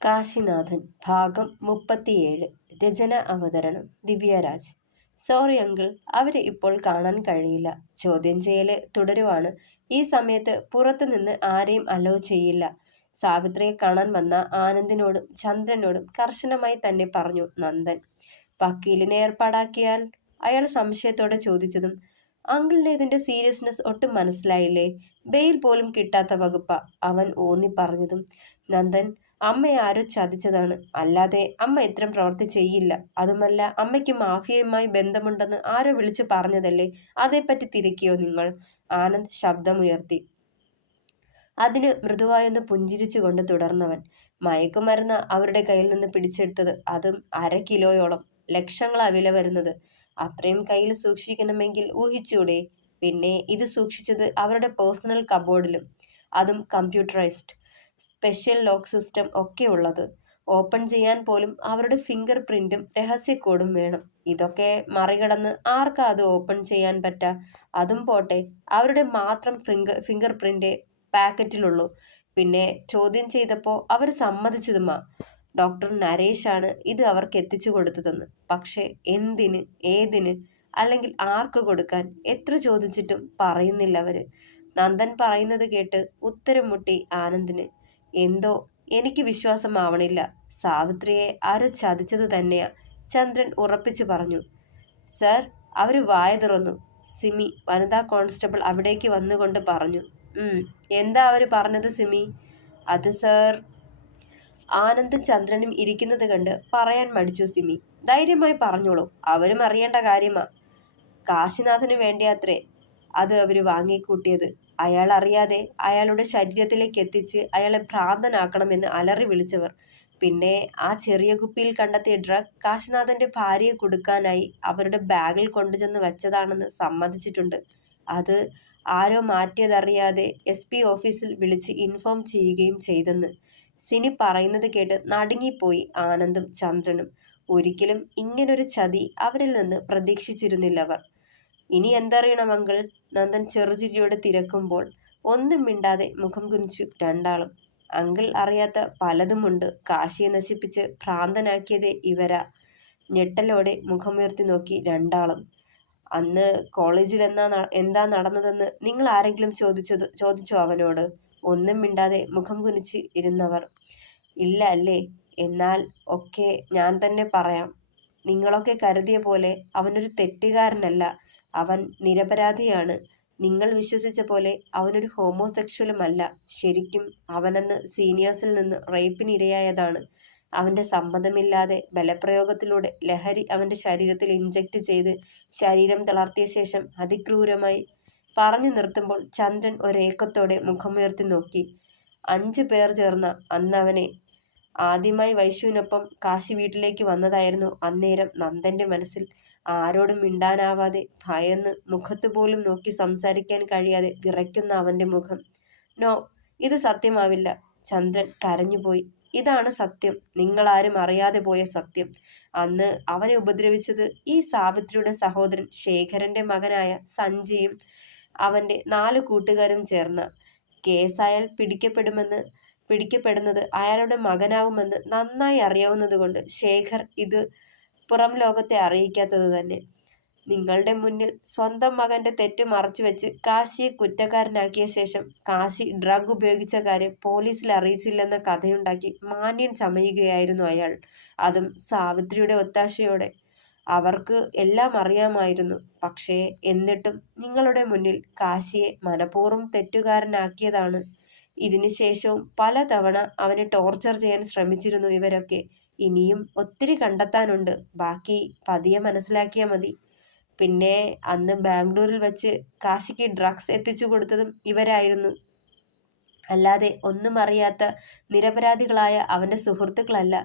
കാശിനാഥൻ ഭാഗം 37. രചന അവതരണം Divyaraj. Sorry uncle, അവരെ ഇപ്പോൾ കാണാൻ കഴിയില്ല. ചോദ്യം ചെയ്യല് തുടരുവാണ്. ഈ സമയത്ത് പുറത്തുനിന്ന് ആരെയും അലോ ചെയ്യില്ല. സാവിത്രിയെ കാണാൻ വന്ന ആനന്ദിനോടും ചന്ദ്രനോടും കർശനമായി തന്നെ പറഞ്ഞു നന്ദൻ. വക്കീലിനെ ഏർപ്പാടാക്കിയാൽ? അയാൾ സംശയത്തോടെ ചോദിച്ചതും അങ്കിളിന് ഇതിന്റെ സീരിയസ്നെസ് ഒട്ടും മനസ്സിലായില്ലേ? ബെയിൽ പോലും കിട്ടാത്ത വകുപ്പ, അവൻ ഊന്നി പറഞ്ഞതും നന്ദൻ, അമ്മയെ ആരോ ചതിച്ചതാണ്, അല്ലാതെ അമ്മ ഇത്തരം പ്രവൃത്തി ചെയ്യില്ല. അതുമല്ല, അമ്മയ്ക്ക് മാഫിയയുമായി ബന്ധമുണ്ടെന്ന് ആരോ വിളിച്ചു പറഞ്ഞതല്ലേ, അതേപ്പറ്റി തിരക്കിയോ നിങ്ങൾ? ആനന്ദ് ശബ്ദമുയർത്തി. അതിന് മൃദുവായൊന്ന് പുഞ്ചിരിച്ചുകൊണ്ട് തുടർന്നവൻ, മയക്കുമരുന്ന് അവരുടെ കയ്യിൽ നിന്ന് പിടിച്ചെടുത്തത്, അതും 1/2 കിലോയോളം. ലക്ഷങ്ങളാ വില വരുന്നത്. അത്രയും കയ്യിൽ സൂക്ഷിക്കണമെങ്കിൽ ഊഹിച്ചൂടെ? പിന്നെ ഇത് സൂക്ഷിച്ചത് അവരുടെ പേഴ്സണൽ കബോർഡിലും, അതും കമ്പ്യൂട്ടറൈസ്ഡ്, സ്പെഷ്യൽ ലോക്ക് സിസ്റ്റം ഒക്കെ ഉള്ളത്. ഓപ്പൺ ചെയ്യാൻ പോലും അവരുടെ ഫിംഗർ പ്രിന്റും രഹസ്യ കോഡും വേണം. ഇതൊക്കെ മറികടന്ന് ആർക്കാ അത് ഓപ്പൺ ചെയ്യാൻ പറ്റാ? അതും പോട്ടെ, അവരുടെ മാത്രം ഫിംഗർ പ്രിന്റ് പാക്കറ്റിലുള്ളൂ. പിന്നെ ചോദ്യം ചെയ്തപ്പോൾ അവർ സമ്മതിച്ചതുമാ, ഡോക്ടർ നരേഷാണ് ഇത് അവർക്ക് എത്തിച്ചു കൊടുത്തതെന്ന്. പക്ഷെ എന്തിന്, ഏതിന്, അല്ലെങ്കിൽ ആർക്ക് കൊടുക്കാൻ? എത്ര ചോദിച്ചിട്ടും പറയുന്നില്ല അവര്. നന്ദൻ പറയുന്നത് കേട്ട് ഉത്തരം മുട്ടി ആനന്ദിന്. എന്തോ എനിക്ക് വിശ്വാസമാവണില്ല. സാവിത്രിയെ ആരോ ചതിച്ചത് തന്നെയാ, ചന്ദ്രൻ ഉറപ്പിച്ചു പറഞ്ഞു. സർ, അവര് വായ തുറന്നു. സിമി, വനിതാ കോൺസ്റ്റബിൾ, അവിടേക്ക് വന്നുകൊണ്ട് പറഞ്ഞു. എന്താ അവര് പറഞ്ഞത് സിമി? അത് സർ, ആനന്ദും ചന്ദ്രനും ഇരിക്കുന്നത് കണ്ട് പറയാൻ മടിച്ചു സിമി. ധൈര്യമായി പറഞ്ഞോളൂ, അവരും അറിയേണ്ട കാര്യമാ. കാശിനാഥന് വേണ്ടിയാത്രേ അത് അവര് വാങ്ങിക്കൂട്ടിയത്. അയാൾ അറിയാതെ അയാളുടെ ശരീരത്തിലേക്ക് എത്തിച്ച് അയാളെ ഭ്രാന്തനാക്കണമെന്ന് അലറി വിളിച്ചവർ. പിന്നെ ആ ചെറിയ കുപ്പിയിൽ കണ്ടെത്തിയ ഡ്രഗ് കാശിനാഥന്റെ ഭാര്യയെ കൊടുക്കാനായി അവരുടെ ബാഗിൽ കൊണ്ടുചെന്ന് വെച്ചതാണെന്ന് സമ്മതിച്ചിട്ടുണ്ട്. അത് ആരോ മാറ്റിയതറിയാതെ SP ഓഫീസിൽ വിളിച്ച് ഇൻഫോം ചെയ്യുകയും ചെയ്തെന്ന്. സിനി പറയുന്നത് കേട്ട് നടുങ്ങിപ്പോയി ആനന്ദും ചന്ദ്രനും. ഒരിക്കലും ഇങ്ങനൊരു ചതി അവരിൽ നിന്ന് പ്രതീക്ഷിച്ചിരുന്നില്ലവർ. ഇനി എന്തറിയണം അങ്കിൾ? നന്ദൻ ചെറുചിരിയോടെ തിരക്കുമ്പോൾ ഒന്നും മിണ്ടാതെ മുഖം കുനിച്ചു രണ്ടാളും. അങ്കിൾ അറിയാത്ത പലതുമുണ്ട്. കാശിയെ നശിപ്പിച്ച് ഭ്രാന്തനാക്കിയത് ഇവരാ. ഞെട്ടലോടെ മുഖമുയർത്തി നോക്കി രണ്ടാളും. അന്ന് കോളേജിൽ എന്താ നടന്നതെന്ന് നിങ്ങൾ ആരെങ്കിലും ചോദിച്ചോ അവനോട്? ഒന്നും മിണ്ടാതെ മുഖം കുനിച്ച് ഇരുന്നവർ. ഇല്ല അല്ലേ? എന്നാൽ ഒക്കെ ഞാൻ തന്നെ പറയാം. നിങ്ങളൊക്കെ കരുതിയ പോലെ അവനൊരു തെറ്റുകാരനല്ല. അവൻ നിരപരാധിയാണ്. നിങ്ങൾ വിശ്വസിച്ച പോലെ അവനൊരു ഹോമോസെക്ഷലുമല്ല. ശരിക്കും അവനന്ന് സീനിയേഴ്സിൽ നിന്ന് റേപ്പിന് ഇരയായതാണ്. അവന്റെ സമ്മതമില്ലാതെ ബലപ്രയോഗത്തിലൂടെ ലഹരി അവന്റെ ശരീരത്തിൽ ഇൻജക്റ്റ് ചെയ്ത് ശരീരം തളർത്തിയ ശേഷം അതിക്രൂരമായി. പറഞ്ഞു നിർത്തുമ്പോൾ ചന്ദ്രൻ ഒരേക്കത്തോടെ മുഖമുയർത്തി നോക്കി. 5 പേർ ചേർന്ന അന്ന് അവനെ ആദ്യമായി വൈശുവിനൊപ്പം കാശി വീട്ടിലേക്ക് വന്നതായിരുന്നു അന്നേരം നന്ദന്റെ മനസ്സിൽ. ആരോടും മിണ്ടാനാവാതെ, ഭയന്ന്, മുഖത്തുപോലും നോക്കി സംസാരിക്കാൻ കഴിയാതെ വിറയ്ക്കുന്ന അവന്റെ മുഖം. നോ, ഇത് സത്യമാവില്ല. ചന്ദ്രൻ കരഞ്ഞുപോയി. ഇതാണ് സത്യം, നിങ്ങളാരും അറിയാതെ പോയ സത്യം. അന്ന് അവനെ ഉപദ്രവിച്ചത് ഈ സാവിത്രിയുടെ സഹോദരൻ ശേഖരന്റെ മകനായ സഞ്ജയും അവന്റെ 4 കൂട്ടുകാരും ചേർന്ന. കേസായാൽ പിടിക്കപ്പെടുന്നത് അയാളുടെ മകനാവുമെന്ന് നന്നായി അറിയാവുന്നതുകൊണ്ട് ശേഖർ ഇത് പുറം ലോകത്തെ അറിയിക്കാത്തത് തന്നെ. നിങ്ങളുടെ മുന്നിൽ സ്വന്തം മകന്റെ തെറ്റ് മറച്ചുവെച്ച് കാശിയെ കുറ്റക്കാരനാക്കിയ ശേഷം കാശി ഡ്രഗ് ഉപയോഗിച്ച കാര്യം പോലീസിൽ അറിയിച്ചില്ലെന്ന കഥയുണ്ടാക്കി മാന്യൻ ചമയുകയായിരുന്നു അയാൾ. അതും സാവിത്രിയുടെ ഒത്താശയോടെ. അവർക്ക് എല്ലാം അറിയാമായിരുന്നു. പക്ഷേ എന്നിട്ടും നിങ്ങളുടെ മുന്നിൽ കാശിയെ മനഃപൂർവ്വം തെറ്റുകാരനാക്കിയതാണ്. ഇതിനു ശേഷവും പലതവണ അവനെ ടോർച്ചർ ചെയ്യാൻ ശ്രമിച്ചിരുന്നു ഇവരൊക്കെ. ഇനിയും ഒത്തിരി കണ്ടെത്താനുണ്ട്. ബാക്കി പതിയെ മനസ്സിലാക്കിയാൽ മതി. പിന്നെ അന്ന് ബാംഗ്ലൂരിൽ വെച്ച് കാശിക്ക് ഡ്രഗ്സ് എത്തിച്ചു കൊടുത്തതും ഇവരായിരുന്നു. അല്ലാതെ ഒന്നും അറിയാത്ത നിരപരാധികളായ അവന്റെ സുഹൃത്തുക്കളല്ല.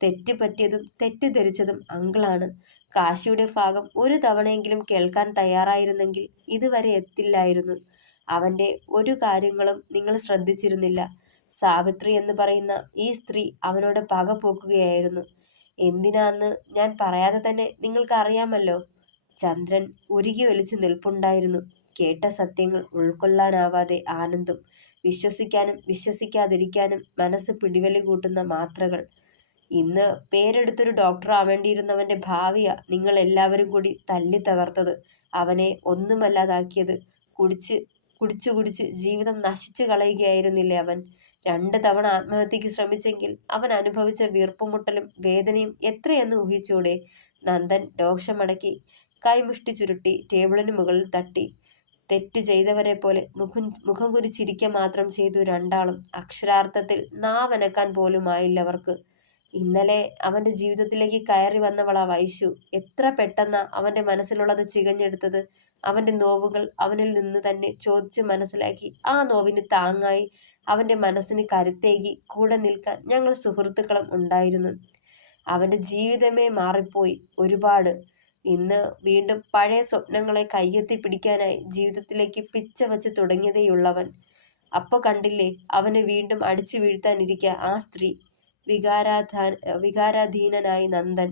തെറ്റ് പറ്റിയതും തെറ്റിദ്ധരിച്ചതും അങ്കിളാണ്. കാശിയുടെ ഭാഗം ഒരു തവണയെങ്കിലും കേൾക്കാൻ തയ്യാറായിരുന്നെങ്കിൽ ഇതുവരെ എത്തില്ലായിരുന്നു. അവന്റെ ഒരു കാര്യങ്ങളും നിങ്ങൾ ശ്രദ്ധിച്ചിരുന്നില്ല. സാവിത്രി എന്ന് പറയുന്ന ഈ സ്ത്രീ അവനോട് പക പോക്കുകയായിരുന്നു. എന്തിനാന്ന് ഞാൻ പറയാതെ തന്നെ നിങ്ങൾക്ക് അറിയാമല്ലോ. ചന്ദ്രൻ ഉരുകി ഒലിച്ചു നിൽപ്പുണ്ടായിരുന്നു. കേട്ട സത്യങ്ങൾ ഉൾക്കൊള്ളാനാവാതെ ആനന്ദും. വിശ്വസിക്കാനും വിശ്വസിക്കാതിരിക്കാനും മനസ്സ് പിടിവലി കൂട്ടുന്ന മാത്രകൾ. ഇന്ന് പേരെടുത്തൊരു ഡോക്ടർ ആവേണ്ടിയിരുന്നവന്റെ ഭാവിയാ നിങ്ങൾ എല്ലാവരും കൂടി തല്ലി തകർത്തത്. അവനെ ഒന്നുമല്ലാതാക്കിയത്. കുടിച്ച് കുടിച്ചു കുടിച്ച് ജീവിതം നശിച്ചു കളയുകയായിരുന്നില്ലേ അവൻ? 2 തവണ ആത്മഹത്യക്ക് ശ്രമിച്ചെങ്കിൽ അവൻ അനുഭവിച്ച വീർപ്പുമുട്ടലും വേദനയും എത്രയെന്ന് ഊഹിച്ചൂടെ? നന്ദൻ രോഷമടക്കി കൈമുഷ്ടി ചുരുട്ടി ടേബിളിന് മുകളിൽ തട്ടി. തെറ്റ് ചെയ്തവരെ പോലെ മുഖം കുരിച്ചിരിക്കുക മാത്രം ചെയ്തു രണ്ടാളും. അക്ഷരാർത്ഥത്തിൽ നാവനക്കാൻ പോലും ആയില്ലവർക്ക്. ഇന്നലെ അവന്റെ ജീവിതത്തിലേക്ക് കയറി വന്നവളാ വൈശു. എത്ര പെട്ടെന്നാ അവന്റെ മനസ്സിലുള്ളത് ചികഞ്ഞെടുത്തത്. അവന്റെ നോവുകൾ അവനിൽ നിന്ന് തന്നെ ചോദിച്ച് മനസ്സിലാക്കി ആ നോവിന് താങ്ങായി അവന്റെ മനസ്സിന് കരുത്തേകി കൂടെ നിൽക്കാൻ ഞങ്ങൾ സുഹൃത്തുക്കളും ഉണ്ടായിരുന്നു. അവന്റെ ജീവിതമേ മാറിപ്പോയി ഒരുപാട്. ഇന്ന് വീണ്ടും പഴയ സ്വപ്നങ്ങളെ കയ്യെത്തി പിടിക്കാനായി ജീവിതത്തിലേക്ക് പിച്ച വച്ച് തുടങ്ങിയതേയുള്ളവൻ. അപ്പൊ കണ്ടില്ലേ അവനെ വീണ്ടും അടിച്ചു വീഴ്ത്താനിരിക്കുക ആ സ്ത്രീ. വികാരാധീനനായി നന്ദൻ.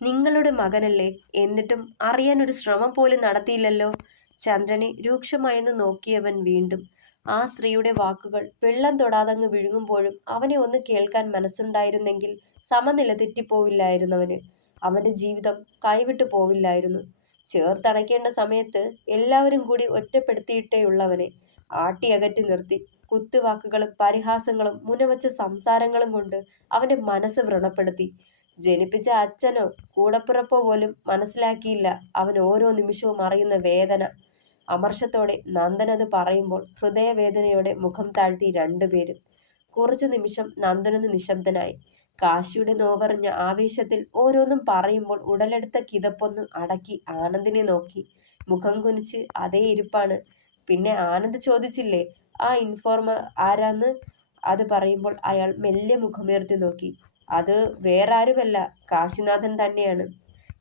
നിങ്ങളുടെ മകനല്ലേ, എന്നിട്ടും അറിയാൻ ഒരു ശ്രമം പോലും നടത്തിയില്ലല്ലോ. ചന്ദ്രനെ രൂക്ഷമായെന്ന് നോക്കിയവൻ വീണ്ടും. ആ സ്ത്രീയുടെ വാക്കുകൾ വെള്ളം തൊടാതങ്ങ് വിഴുങ്ങുമ്പോഴും അവനെ ഒന്ന് കേൾക്കാൻ മനസ്സുണ്ടായിരുന്നെങ്കിൽ സമനില തെറ്റിപ്പോവില്ലായിരുന്നവന്. അവന്റെ ജീവിതം കൈവിട്ടു പോവില്ലായിരുന്നു. ചേർത്തണയ്ക്കേണ്ട സമയത്ത് എല്ലാവരും കൂടി ഒറ്റപ്പെടുത്തിയിട്ടേയുള്ളവനെ ആട്ടിയകറ്റി നിർത്തി. കുത്തുവാക്കുകളും പരിഹാസങ്ങളും മുനവച്ച സംസാരങ്ങളും കൊണ്ട് അവന്റെ മനസ്സ് വ്രണപ്പെടുത്തി. ജനിപ്പിച്ച അച്ഛനോ കൂടപ്പിറപ്പോ പോലും മനസ്സിലാക്കിയില്ല അവൻ ഓരോ നിമിഷവും അറിയുന്ന വേദന. അമർഷത്തോടെ നന്ദൻ അത് പറയുമ്പോൾ ഹൃദയവേദനയോടെ മുഖം താഴ്ത്തി രണ്ടുപേരും. കുറച്ചു നിമിഷം നന്ദനൊന്ന് നിശബ്ദനായി. കാശിയുടെ നോവറിഞ്ഞ ആവേശത്തിൽ ഓരോന്നും പറയുമ്പോൾ ഉടലെടുത്ത കിതപ്പൊന്ന് അടക്കി ആനന്ദിനെ നോക്കി. മുഖം കുനിച്ച് അതേ ഇരിപ്പാണ്. പിന്നെ ആനന്ദ് ചോദിച്ചില്ലേ ആ ഇൻഫോർമർ ആരാന്ന്? അത് പറയുമ്പോൾ അയാൾ മെല്ലെ മുഖമുയർത്തി നോക്കി. അത് വേറെ ആരുമല്ല, കാശിനാഥൻ തന്നെയാണ്.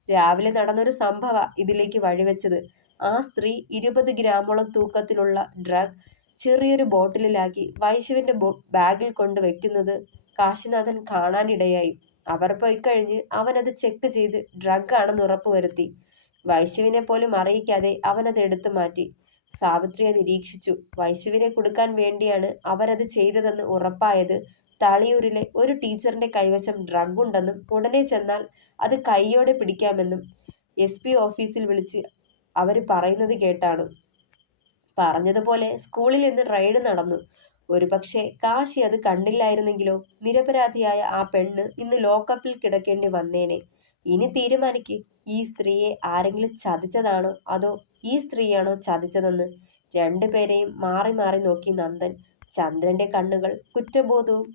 രാവിലെ നടന്നൊരു സംഭവ ഇതിലേക്ക് വഴിവെച്ചത്. ആ സ്ത്രീ 20 ഗ്രാമോളം തൂക്കത്തിലുള്ള ഡ്രഗ് ചെറിയൊരു ബോട്ടിലിലാക്കി വൈശുവിന്റെ ബാഗിൽ കൊണ്ട് വെക്കുന്നത് കാശിനാഥൻ കാണാനിടയായി. അവർ പോയിക്കഴിഞ്ഞ് അവനത് ചെക്ക് ചെയ്ത് ഡ്രഗ് ആണെന്ന് ഉറപ്പുവരുത്തി. വൈശുവിനെ പോലും അറിയിക്കാതെ അവനത് എടുത്തു മാറ്റി. സാവിത്രിയെ നിരീക്ഷിച്ചു. വൈശുവിനെ കൊടുക്കാൻ വേണ്ടിയാണ് അവരത് ചെയ്തതെന്ന് ഉറപ്പായത് തളിയൂരിലെ ഒരു ടീച്ചറിന്റെ കൈവശം ഡ്രഗ് ഉണ്ടെന്നും ഉടനെ ചെന്നാൽ അത് കൈയോടെ പിടിക്കാമെന്നും SP ഓഫീസിൽ വിളിച്ച് അവർ പറയുന്നത് കേട്ടാണ്. പറഞ്ഞതുപോലെ സ്കൂളിൽ ഇന്ന് റെയ്ഡ് നടന്നു. ഒരുപക്ഷെ കാശി അത് കണ്ടില്ലായിരുന്നെങ്കിലോ? നിരപരാധിയായ ആ പെണ്ണ് ഇന്ന് ലോക്കപ്പിൽ കിടക്കേണ്ടി വന്നേനെ. ഇനി തീരുമാനിക്ക്, ഈ സ്ത്രീയെ ആരെങ്കിലും ചതിച്ചതാണോ അതോ ഈ സ്ത്രീയാണോ ചതിച്ചതെന്ന്. രണ്ടുപേരെയും മാറി മാറി നോക്കി നന്ദൻ. ചന്ദ്രന്റെ കണ്ണുകൾ കുറ്റബോധവും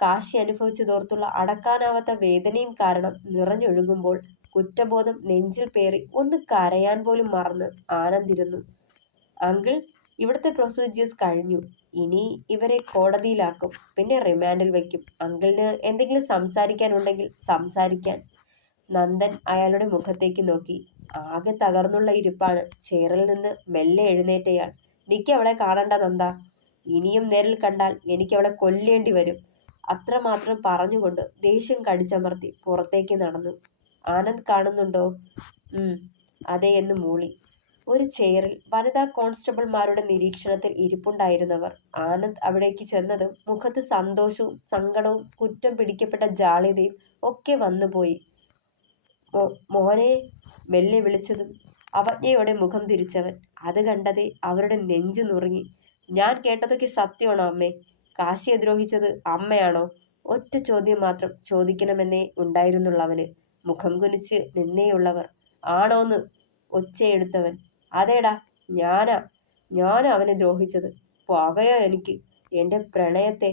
കാശി അനുഭവിച്ചതോർത്തുള്ള അടക്കാനാവാത്ത വേദനയും കാരണം നിറഞ്ഞൊഴുകുമ്പോൾ കുറ്റബോധം നെഞ്ചിൽ പേറി ഒന്ന് കരയാൻ പോലും മറന്ന് ആനന്ദിരുന്നു. അങ്കിൾ, ഇവിടുത്തെ പ്രൊസീജിയേഴ്സ് കഴിഞ്ഞു. ഇനി ഇവരെ കോടതിയിലാക്കും, പിന്നെ റിമാൻഡിൽ വയ്ക്കും. അങ്കിളിന് എന്തെങ്കിലും സംസാരിക്കാനുണ്ടെങ്കിൽ സംസാരിക്കാൻ. നന്ദൻ അയാളുടെ മുഖത്തേക്ക് നോക്കി. ആകെ തകർന്നുള്ള ഇരിപ്പാണ്. ചെയറിൽ നിന്ന് മെല്ലെ എഴുന്നേറ്റയാൾ. അവളെ കാണണ്ട നന്ദ. ഇനിയും നേരിൽ കണ്ടാൽ എനിക്കവളെ കൊല്ലേണ്ടി വരും. അത്രമാത്രം പറഞ്ഞുകൊണ്ട് ദേഷ്യം കടിച്ചമർത്തി പുറത്തേക്ക് നടന്നു. ആനന്ദ് കാണുന്നുണ്ടോ? അതെ എന്ന് മൂളി. ഒരു ചെയറിൽ വനിതാ കോൺസ്റ്റബിൾമാരുടെ നിരീക്ഷണത്തിൽ ഇരിപ്പുണ്ടായിരുന്നവർ. ആനന്ദ് അവിടേക്ക് ചെന്നതും മുഖത്ത് സന്തോഷവും സങ്കടവും കുറ്റം പിടിക്കപ്പെട്ട ജാള്യതയും ഒക്കെ വന്നുപോയി. മോനെ മെല്ലെ വിളിച്ചതും അവജ്ഞയോടെ മുഖം തിരിച്ചവൻ. അത് കണ്ടതേ അവരുടെ നെഞ്ചു നുറുങ്ങി. ഞാൻ കേട്ടതൊക്കെ സത്യമാണോ അമ്മേ? കാശിയെ ദ്രോഹിച്ചത് അമ്മയാണോ? ഒറ്റ ചോദ്യം മാത്രം ചോദിക്കണമെന്നേ ഉണ്ടായിരുന്നുള്ളവന്. മുഖം കുനിച്ച് നിന്നേയുള്ളവർ. ആണോന്ന് ഒച്ചയെടുത്തവൻ. അതേടാ, ഞാനാ അവനെ ദ്രോഹിച്ചത്. പകയോ എനിക്ക്. എൻ്റെ പ്രണയത്തെ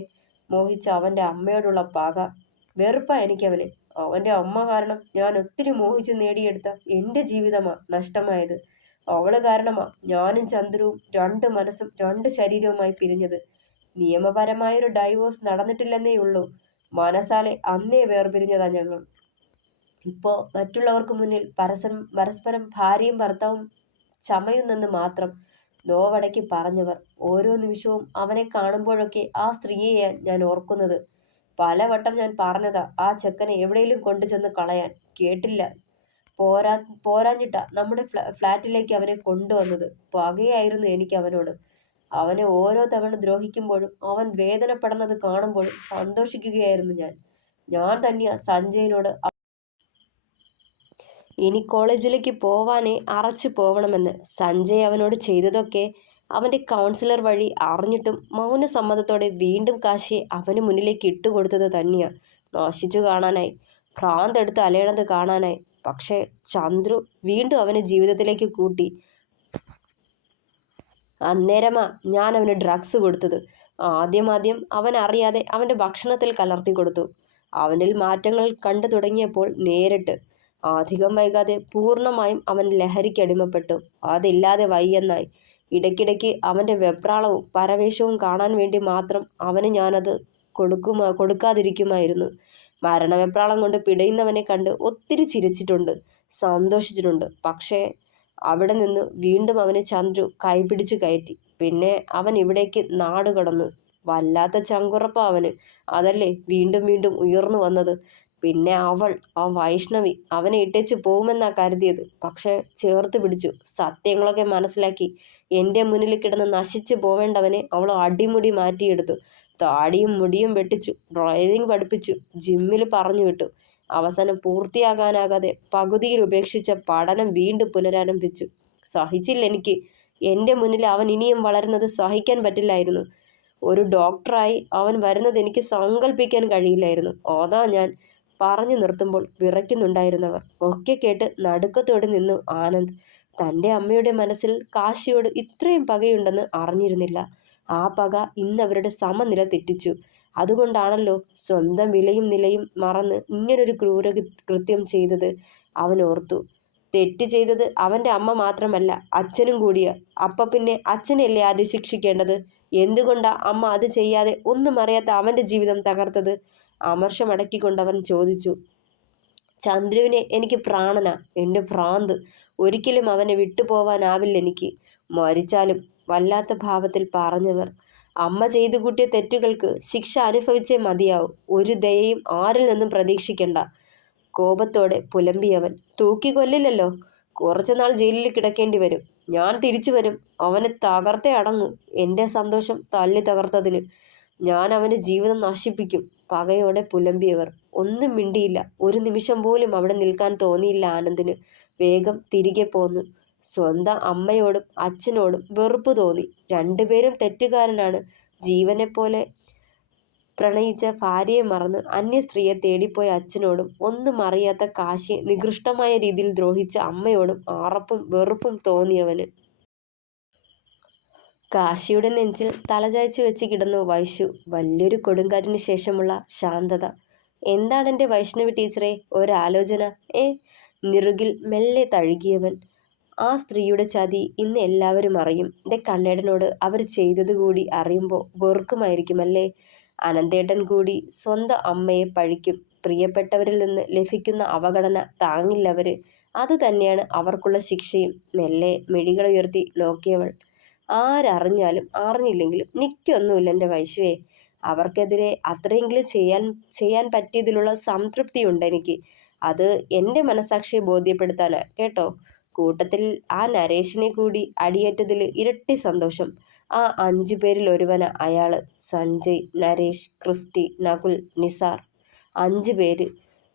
മോഹിച്ച അവൻ്റെ അമ്മയോടുള്ള പക. വെറുപ്പാ എനിക്കവനെ. അവൻ്റെ അമ്മ കാരണം ഞാൻ ഒത്തിരി മോഹിച്ച് നേടിയെടുത്ത എൻ്റെ ജീവിതമാ നഷ്ടമായത്. അവള് കാരണമാ ഞാനും ചന്ദ്രുവും 2 മനസ്സും 2 ശരീരവുമായി പിരിഞ്ഞത്. നിയമപരമായൊരു ഡൈവോഴ്സ് നടന്നിട്ടില്ലെന്നേ ഉള്ളൂ. മനസാലെ അന്നേ വേർപിരിഞ്ഞതാ ഞങ്ങൾ. ഇപ്പോ മറ്റുള്ളവർക്ക് മുന്നിൽ പരസ്പരം ഭാര്യയും ഭർത്താവും ചമയുന്നെന്ന് മാത്രം നോവടക്കി പറഞ്ഞവർ. ഓരോ നിമിഷവും അവനെ കാണുമ്പോഴൊക്കെ ആ സ്ത്രീയെ ഞാൻ ഓർക്കുന്നത്. പലവട്ടം ഞാൻ പറഞ്ഞതാ ആ ചെക്കനെ എവിടെയെങ്കിലും കൊണ്ടുചെന്ന് കളയാൻ. കേട്ടില്ല. പോരാഞ്ഞിട്ടാ നമ്മുടെ ഫ്ലാറ്റിലേക്ക് അവനെ കൊണ്ടുവന്നത്. പകയായിരുന്നു എനിക്ക് അവനോട്. അവനെ ഓരോ തവണ ദ്രോഹിക്കുമ്പോഴും അവൻ വേദനപ്പെടുന്നത് കാണുമ്പോഴും സന്തോഷിക്കുകയായിരുന്നു ഞാൻ. ഞാൻ തന്നെയാ സഞ്ജയിനോട് ഇനി കോളേജിലേക്ക് പോവാനേ അറച്ചു പോവണമെന്ന്. സഞ്ജയ് അവനോട് ചെയ്തതൊക്കെ അവൻ്റെ കൗൺസിലർ വഴി അറിഞ്ഞിട്ടും മൗനസമ്മതത്തോടെ വീണ്ടും കാശിയെ അവന് മുന്നിലേക്ക് ഇട്ടുകൊടുത്തത് തന്നെയാ. നശിച്ചു കാണാനായി, ഭ്രാന്തെടുത്ത് അലയണത് കാണാനായി. പക്ഷേ ചന്ദ്രു വീണ്ടും അവനെ ജീവിതത്തിലേക്ക് കൂട്ടി. അന്നേരമാ ഞാൻ അവന് ഡ്രഗ്സ് കൊടുത്തത്. ആദ്യം അവൻ അറിയാതെ അവൻ്റെ ഭക്ഷണത്തിൽ കലർത്തി കൊടുത്തു. അവനിൽ മാറ്റങ്ങൾ കണ്ടു തുടങ്ങിയപ്പോൾ നേരിട്ട്. അധികം വൈകാതെ പൂർണ്ണമായും അവൻ ലഹരിക്കടിമപ്പെട്ടു. അതില്ലാതെ വയ്യെന്നായി. ഇടയ്ക്കിടയ്ക്ക് അവൻ്റെ വെപ്രാളവും പരവേശവും കാണാൻ വേണ്ടി മാത്രം അവന് ഞാനത് കൊടുക്കാതിരിക്കുമായിരുന്നു. മരണവെപ്രാളം കൊണ്ട് പിടയുന്നവനെ കണ്ട് ഒത്തിരി ചിരിച്ചിട്ടുണ്ട്, സന്തോഷിച്ചിട്ടുണ്ട്. പക്ഷേ അവിടെ നിന്ന് വീണ്ടും അവനെ ചന്ദ്രു കൈപിടിച്ചു കയറ്റി. പിന്നെ അവൻ ഇവിടേക്ക് നാട് കടന്നു. വല്ലാത്ത ചങ്കുറപ്പാ അവന്. അതല്ലേ വീണ്ടും വീണ്ടും ഉയർന്നു വന്നത്. പിന്നെ ആ വൈഷ്ണവി അവനെ ഇട്ടേച്ച് പോകുമെന്നാ കരുതിയത്. പക്ഷെ ചേർത്ത് പിടിച്ചു. സത്യങ്ങളൊക്കെ മനസ്സിലാക്കി. എൻ്റെ മുന്നിൽ കിടന്ന് നശിച്ചു പോവേണ്ടവനെ അവൾ അടിമുടി മാറ്റിയെടുത്തു. താടിയും മുടിയും വെട്ടിച്ചു, ഡ്രൈവിംഗ് പഠിപ്പിച്ചു, ജിമ്മിൽ പറഞ്ഞു വിട്ടു. അവസാനം പൂർത്തിയാകാനാകാതെ പകുതിയിൽ ഉപേക്ഷിച്ച പഠനം വീണ്ടും പുനരാരംഭിച്ചു. സഹിച്ചില്ല എനിക്ക്. എൻ്റെ മുന്നിൽ അവൻ ഇനിയും വളരുന്നത് സഹിക്കാൻ പറ്റില്ലായിരുന്നു. ഒരു ഡോക്ടറായി അവൻ വരുന്നത് എനിക്ക് സങ്കല്പിക്കാൻ കഴിയില്ലായിരുന്നു. അതാ ഞാൻ പറഞ്ഞു നിർത്തുമ്പോൾ വിറയ്ക്കുന്നുണ്ടായിരുന്നവർ ഒക്കെ കേട്ട് നടുക്കത്തോടെ നിന്നു ആനന്ദ്. തൻ്റെ അമ്മയുടെ മനസ്സിൽ കാശിയോട് ഇത്രയും പകയുണ്ടെന്ന് അറിഞ്ഞിരുന്നില്ല. ആ പക ഇന്നവരുടെ സമനില തെറ്റിച്ചു. അതുകൊണ്ടാണല്ലോ സ്വന്തം വിലയും നിലയും മറന്ന് ഇങ്ങനൊരു കൃത്യം ചെയ്തത്. അവൻ ഓർത്തു. തെറ്റ് ചെയ്തത് അവൻ്റെ അമ്മ മാത്രമല്ല, അച്ഛനും കൂടിയാ. അപ്പൊ പിന്നെ അച്ഛനല്ലേ ആദ്യം ശിക്ഷിക്കേണ്ടത്? എന്തുകൊണ്ടാ അമ്മ അത് ചെയ്യാതെ ഒന്നും അറിയാത്ത അവൻ്റെ ജീവിതം തകർത്തത്? അമർഷമടക്കിക്കൊണ്ടവൻ ചോദിച്ചു. ചന്ദ്രുവിനെ എനിക്ക് പ്രാണനാ, എൻ്റെ ഭ്രാന്ത്. ഒരിക്കലും അവനെ വിട്ടുപോവാനാവില്ല എനിക്ക്. മരിച്ചാലും. വല്ലാത്ത ഭാവത്തിൽ പറഞ്ഞവർ. അമ്മ ചെയ്തു കൂട്ടിയ തെറ്റുകൾക്ക് ശിക്ഷ അനുഭവിച്ചേ മതിയാവും. ഒരു ദയയും ആരിൽ നിന്നും പ്രതീക്ഷിക്കണ്ട. കോപത്തോടെ പുലമ്പിയവൻ. തൂക്കിക്കൊല്ലില്ലല്ലോ. കുറച്ചുനാൾ ജയിലിൽ കിടക്കേണ്ടി വരും. ഞാൻ തിരിച്ചു വരും. അവനെ തകർത്തേ അടങ്ങൂ. എൻ്റെ സന്തോഷം തല്ലി തകർത്തതിന് ഞാൻ അവൻ്റെ ജീവിതം നശിപ്പിക്കും. പകയോടെ പുലമ്പിയവർ. ഒന്നും മിണ്ടിയില്ല. ഒരു നിമിഷം പോലും അവിടെ നിൽക്കാൻ തോന്നിയില്ല ആനന്ദിന്. വേഗം തിരികെ പോന്നു. സ്വന്തം അമ്മയോടും അച്ഛനോടും വെറുപ്പ് തോന്നി. രണ്ടുപേരും തെറ്റുകാരനാണ്. ജീവനെപ്പോലെ പ്രണയിച്ച ഭാര്യയെ മറന്ന് അന്യ സ്ത്രീയെ തേടിപ്പോയ അച്ഛനോടും ഒന്നും അറിയാത്ത കാശിയെ നികൃഷ്ടമായ രീതിയിൽ ദ്രോഹിച്ച അമ്മയോടും അറപ്പും വെറുപ്പും തോന്നിയവന്. കാശിയുടെ നെഞ്ചിൽ തലചായ്ച്ചു വെച്ച് കിടന്നു വൈശു. വലിയൊരു കൊടുങ്കാറ്റിന് ശേഷമുള്ള ശാന്തത. എന്താണെൻ്റെ വൈഷ്ണവി ടീച്ചറെ ഒരാലോചന? നിറുകിൽ മെല്ലെ തഴുകിയവൻ. ആ സ്ത്രീയുടെ ചതി ഇന്ന് എല്ലാവരും അറിയും. എൻ്റെ കണ്ണേടനോട് അവർ ചെയ്തത് കൂടി അറിയുമ്പോൾ വെറുക്കുമായിരിക്കുമല്ലേ? അനന്തേട്ടൻ കൂടി സ്വന്തം അമ്മയെ പഴിക്കും. പ്രിയപ്പെട്ടവരിൽ നിന്ന് ലഭിക്കുന്ന അവഗണന താങ്ങില്ലവര്. അത് തന്നെയാണ് അവർക്കുള്ള ശിക്ഷയും. മെല്ലെ മിഴികളുയർത്തി നോക്കിയവൾ. ആരറിഞ്ഞാലും അറിഞ്ഞില്ലെങ്കിലും നിക്കൊന്നുമില്ല എൻ്റെ വൈശുവേ. അവർക്കെതിരെ അത്രയെങ്കിലും ചെയ്യാൻ പറ്റിയതിലുള്ള സംതൃപ്തിയുണ്ട് എനിക്ക്. അത് എൻ്റെ മനസാക്ഷിയെ ബോധ്യപ്പെടുത്താനാ കേട്ടോ. കൂട്ടത്തിൽ ആ നരേഷിനെ കൂടി അടിയേറ്റതിൽ ഇരട്ടി സന്തോഷം. ആ 5 പേരിൽ ഒരുവനാ അയാള്. സഞ്ജയ്, നരേഷ്, ക്രിസ്റ്റി, നകുൽ, നിസാർ. 5 പേര്.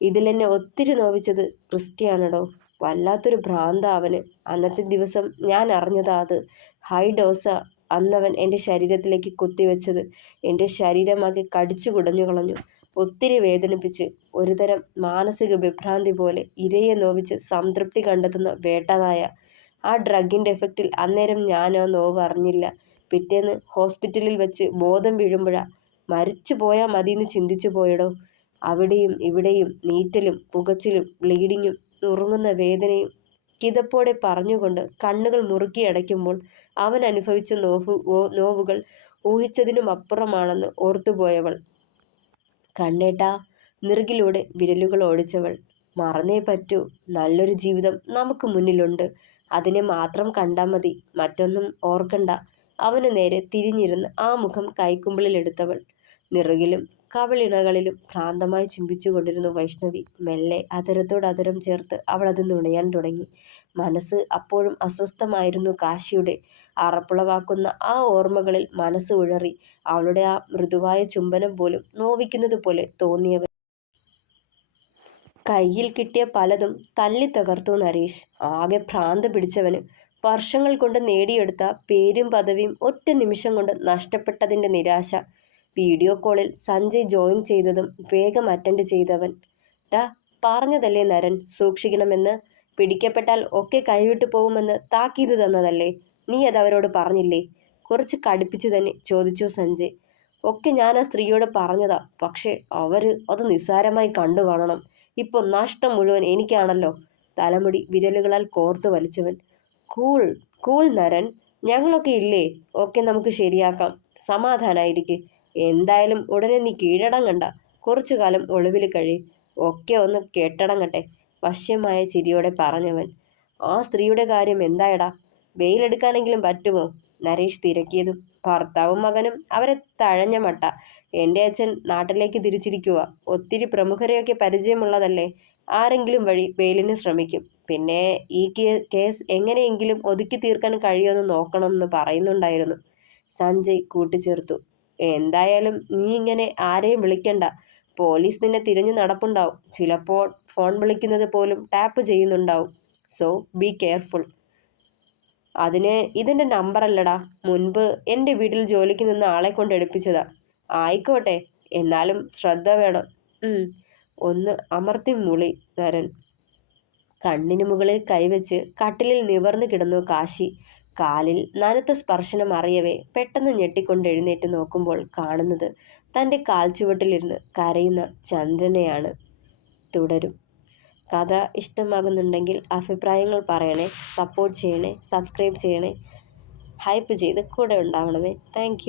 ഇതിലെന്നെ ഒത്തിരി നോവിച്ചത് ക്രിസ്റ്റിയാണടോ. വല്ലാത്തൊരു ഭ്രാന്താ അവന്. അന്നത്തെ ദിവസം ഞാൻ അറിഞ്ഞതാ അത്. ഹൈ ഡോസാ അന്നവൻ എൻ്റെ ശരീരത്തിലേക്ക് കുത്തിവെച്ചത്. എൻ്റെ ശരീരമാകെ കടിച്ചു കുടഞ്ഞു കളഞ്ഞു. ഒത്തിരി വേദനിപ്പിച്ച്. ഒരുതരം മാനസിക വിഭ്രാന്തി പോലെ ഇരയെ നോവിച്ച് സംതൃപ്തി കണ്ടെത്തുന്ന വേട്ടനായ. ആ ഡ്രഗിൻ്റെ എഫക്റ്റിൽ അന്നേരം ഞാൻ ആ നോവ് അറിഞ്ഞില്ല. പിറ്റേന്ന് ഹോസ്പിറ്റലിൽ വെച്ച് ബോധം വീഴുമ്പോഴാ മരിച്ചു പോയാൽ മതിയെന്ന് ചിന്തിച്ചു പോയടോ. അവിടെയും ഇവിടെയും നീറ്റലും പുകച്ചിലും ബ്ലീഡിങ്ങും നുറുങ്ങുന്ന വേദനയും. കിതപ്പോടെ പറഞ്ഞുകൊണ്ട് കണ്ണുകൾ മുറുക്കി അടയ്ക്കുമ്പോൾ അവൻ അനുഭവിച്ച നോവുകൾ ഊഹിച്ചതിനും അപ്പുറമാണെന്ന് ഓർത്തുപോയവൾ. കണ്ണേട്ടാ, നിറുകിലൂടെ വിരലുകൾ ഓടിച്ചവൾ. മറന്നേ പറ്റൂ. നല്ലൊരു ജീവിതം നമുക്ക് മുന്നിലുണ്ട്. അതിനെ മാത്രം കണ്ടാൽ മതി. മറ്റൊന്നും ഓർക്കണ്ട. അവന് നേരെ തിരിഞ്ഞിരുന്ന് ആ മുഖം കൈക്കുമ്പിളിൽ എടുത്തവൾ. നിറുകിലും കവിളിണകളിലും ഭ്രാന്തമായി ചുംബിച്ചുകൊണ്ടിരുന്നു വൈഷ്ണവി. മെല്ലെ അതരത്തോട് അതരം ചേർത്ത് അവൾ അത് നുണയാൻ തുടങ്ങി. മനസ്സ് അപ്പോഴും അസ്വസ്ഥമായിരുന്നു കാശിയുടെ. അറപ്പുളവാക്കുന്ന ആ ഓർമ്മകളിൽ മനസ്സ് ഉഴറി. അവളുടെ ആ മൃദുവായ ചുംബനം പോലും നോവിക്കുന്നത് പോലെ തോന്നിയവൻ കയ്യിൽ കിട്ടിയ പലതും തല്ലി തകർത്തു നരേഷ്. ആകെ ഭ്രാന്ത് പിടിച്ചവന്. വർഷങ്ങൾ കൊണ്ട് നേടിയെടുത്ത പേരും പദവിയും ഒറ്റ നിമിഷം കൊണ്ട് നഷ്ടപ്പെട്ടതിൻ്റെ നിരാശ. വീഡിയോ കോളിൽ സഞ്ജയ് ജോയിൻ ചെയ്തതും വേഗം അറ്റൻഡ് ചെയ്തവൻ. ഡാ, പറഞ്ഞതല്ലേ നരൻ സൂക്ഷിക്കണമെന്ന്. പിടിക്കപ്പെട്ടാൽ ഒക്കെ കൈവിട്ടു പോകുമെന്ന് താക്കീത് തന്നതല്ലേ. നീ അത് അവരോട് പറഞ്ഞില്ലേ? കുറച്ച് കടുപ്പിച്ചു തന്നെ ചോദിച്ചു സഞ്ജയ്. ഒക്കെ ഞാൻ ആ സ്ത്രീയോട് പറഞ്ഞതാ. പക്ഷെ അവര് അത് നിസ്സാരമായി കണ്ടു കാണണം. ഇപ്പോൾ നഷ്ടം മുഴുവൻ എനിക്കാണല്ലോ. തലമുടി വിരലുകളാൽ കോർത്തു വലിച്ചവൻ. കൂൾ കൂൾ നരൻ, ഞങ്ങളൊക്കെ ഇല്ലേ? ഒക്കെ നമുക്ക് ശരിയാക്കാം. സമാധാനായിരിക്കെ. എന്തായാലും ഉടനെ നീ കീഴടങ്ങണ്ട. കുറച്ചു കാലം ഒളിവിൽ കഴി. ഒക്കെ ഒന്ന് കെട്ടടങ്ങട്ടെ. വശ്യമായ ചിരിയോടെ പറഞ്ഞവൻ. ആ സ്ത്രീയുടെ കാര്യം എന്തായടാ? വെയിലെടുക്കാനെങ്കിലും പറ്റുമോ? നരേഷ് തിരക്കിയതും. ഭർത്താവും മകനും അവരെ തഴഞ്ഞ മട്ട. എൻ്റെ അച്ഛൻ നാട്ടിലേക്ക് തിരിച്ചിരിക്കുക. ഒത്തിരി പ്രമുഖരെയൊക്കെ പരിചയമുള്ളതല്ലേ. ആരെങ്കിലും വഴി ബെയിലിന് ശ്രമിക്കും. പിന്നെ ഈ കേസ് എങ്ങനെയെങ്കിലും ഒതുക്കി തീർക്കാൻ കഴിയുമെന്ന് നോക്കണമെന്ന് പറയുന്നുണ്ടായിരുന്നു. സഞ്ജയ് കൂട്ടിച്ചേർത്തു. എന്തായാലും നീ ഇങ്ങനെ ആരെയും വിളിക്കണ്ട. പോലീസ് നിന്നെ തിരഞ്ഞു നടപ്പുണ്ടാവും. ചിലപ്പോൾ ഫോൺ വിളിക്കുന്നത് പോലും ടാപ്പ് ചെയ്യുന്നുണ്ടാവും. So be careful. അതിന് ഇതെൻ്റെ നമ്പറല്ലടാ. മുൻപ് എൻ്റെ വീട്ടിൽ ജോലിക്ക് നിന്ന ആളെ കൊണ്ട് എടുപ്പിച്ചതാ. ആയിക്കോട്ടെ, എന്നാലും ശ്രദ്ധ വേണം. ഒന്ന് അമർത്തി മൂളി നരൻ. കണ്ണിന് മുകളിൽ കൈവച്ച് കട്ടിലിൽ നിവർന്നു കിടന്നു കാശി. കാലിൽ നനുത്ത സ്പർശനം അറിയവേ പെട്ടെന്ന് ഞെട്ടിക്കൊണ്ട് എഴുന്നേറ്റ് നോക്കുമ്പോൾ കാണുന്നത് തൻ്റെ കാൽച്ചുവട്ടിലിരുന്ന് കരയുന്ന ചന്ദ്രനെയാണ്. തുടരും. കഥ ഇഷ്ടമാകുന്നുണ്ടെങ്കിൽ അഭിപ്രായങ്ങൾ പറയണേ, സപ്പോർട്ട് ചെയ്യണേ, സബ്സ്ക്രൈബ് ചെയ്യണേ, ഹൈപ്പ് ചെയ്ത് കൂടെ ഉണ്ടാവണമേ. താങ്ക്